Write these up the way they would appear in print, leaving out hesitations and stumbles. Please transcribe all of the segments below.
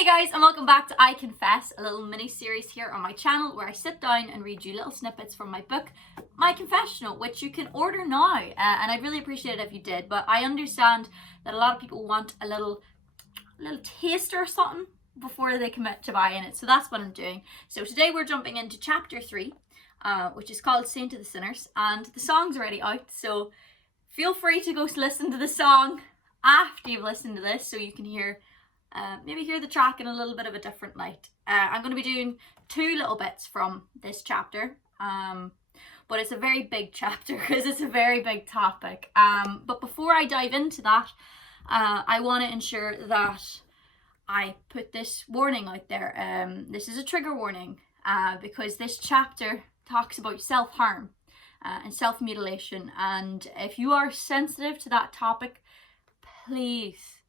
Hey guys, and welcome back to I Confess, a little mini series here on my channel where I sit down and read you little snippets from my book, My Confessional, which you can order now. And I'd really appreciate it if you did, but I understand that a lot of people want a little taster or something before they commit to buying it. So that's what I'm doing. So today we're jumping into chapter 3, which is called Saint to the Sinners, and the song's already out. So feel free to go listen to the song after you've listened to this so you can maybe hear the track in a little bit of a different light. I'm going to be doing 2 little bits from this chapter, but it's a very big chapter because it's a very big topic. But before I dive into that, I want to ensure that I put this warning out there. This is a trigger warning because this chapter talks about self-harm and self-mutilation, and if you are sensitive to that topic, please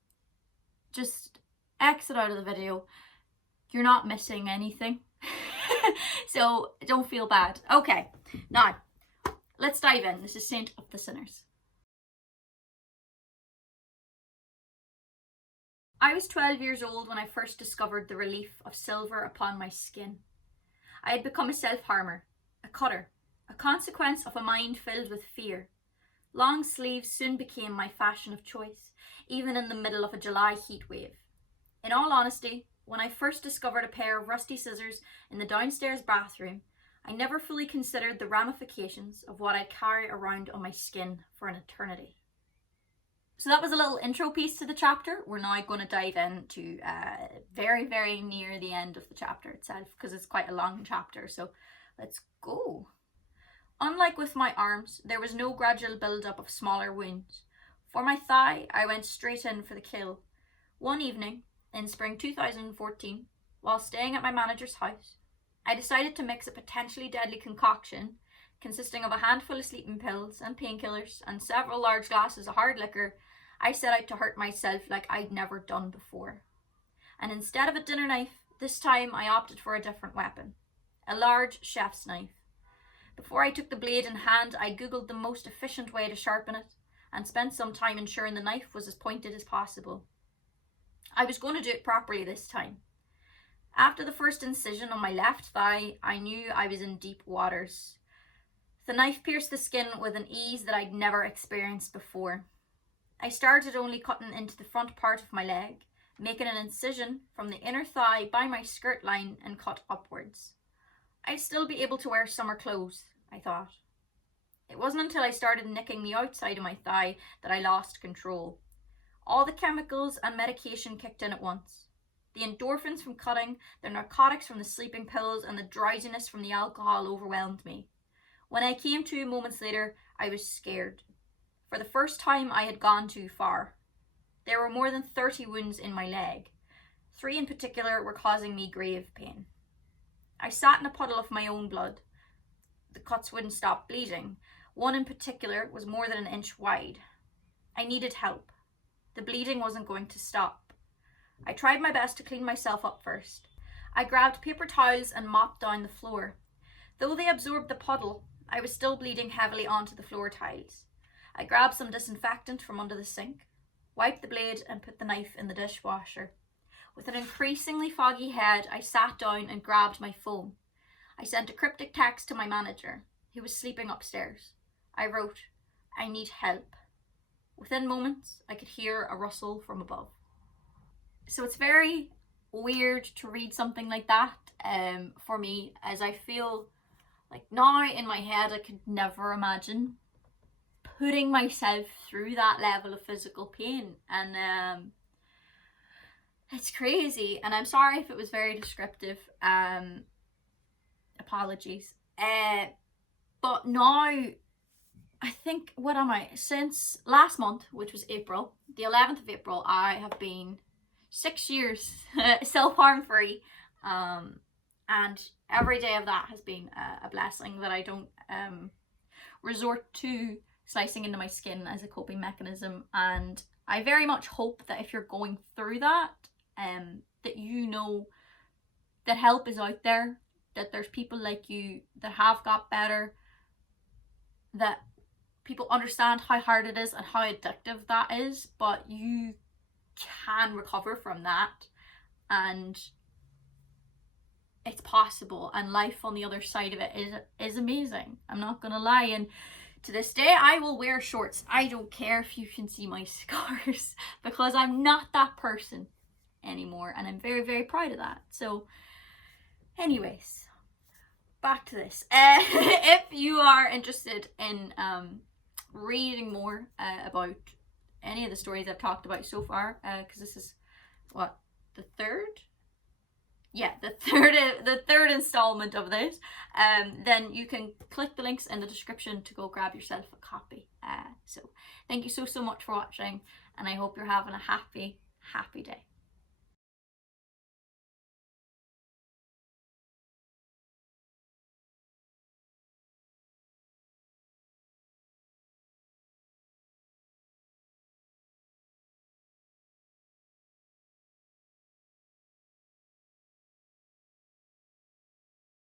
just exit out of the video. You're not missing anything. So don't feel bad. Okay, now let's dive in. This is Saint of the Sinners. I was 12 years old when I first discovered the relief of silver upon my skin. I had become a self-harmer, a cutter, a consequence of a mind filled with fear. Long sleeves soon became my fashion of choice, even in the middle of a July heat wave. In all honesty, when I first discovered a pair of rusty scissors in the downstairs bathroom, I never fully considered the ramifications of what I'd carry around on my skin for an eternity. So that was a little intro piece to the chapter. We're now going to dive into very, very near the end of the chapter itself because it's quite a long chapter. So let's go. Unlike with my arms, there was no gradual build-up of smaller wounds. For my thigh, I went straight in for the kill. One evening, in spring 2014, while staying at my manager's house, I decided to mix a potentially deadly concoction consisting of a handful of sleeping pills and painkillers and several large glasses of hard liquor. I set out to hurt myself like I'd never done before. And instead of a dinner knife, this time I opted for a different weapon, a large chef's knife. Before I took the blade in hand, I googled the most efficient way to sharpen it and spent some time ensuring the knife was as pointed as possible. I was going to do it properly this time. After the first incision on my left thigh, I knew I was in deep waters. The knife pierced the skin with an ease that I'd never experienced before. I started only cutting into the front part of my leg, making an incision from the inner thigh by my skirt line and cut upwards. I'd still be able to wear summer clothes, I thought. It wasn't until I started nicking the outside of my thigh that I lost control. All the chemicals and medication kicked in at once. The endorphins from cutting, the narcotics from the sleeping pills, and the drowsiness from the alcohol overwhelmed me. When I came to moments later, I was scared. For the first time, I had gone too far. There were more than 30 wounds in my leg. 3 in particular were causing me grave pain. I sat in a puddle of my own blood. The cuts wouldn't stop bleeding. One in particular was more than an inch wide. I needed help. The bleeding wasn't going to stop. I tried my best to clean myself up first. I grabbed paper towels and mopped down the floor. Though they absorbed the puddle, I was still bleeding heavily onto the floor tiles. I grabbed some disinfectant from under the sink, wiped the blade and put the knife in the dishwasher. With an increasingly foggy head, I sat down and grabbed my phone. I sent a cryptic text to my manager, who was sleeping upstairs. I wrote, "I need help." Within moments, I could hear a rustle from above. So it's very weird to read something like that for me, as I feel like now in my head I could never imagine putting myself through that level of physical pain. And it's crazy, and I'm sorry if it was very descriptive. Apologies. But now, I think, what am I? Since last month, which was April, the 11th of April, I have been 6 years self-harm free. And every day of that has been a blessing that I don't resort to slicing into my skin as a coping mechanism. And I very much hope that if you're going through that, that you know that help is out there, that there's people like you that have got better, that people understand how hard it is and how addictive that is, but you can recover from that. and it's possible, and life on the other side of it is amazing. I'm not gonna lie. And to this day, I will wear shorts. I don't care if you can see my scars, because I'm not that person anymore, and I'm very, very proud of that. So anyways, back to this. If you are interested in reading more about any of the stories I've talked about so far, because this is what, the third installment of this, then you can click the links in the description to go grab yourself a copy. So thank you so much for watching, and I hope you're having a happy day.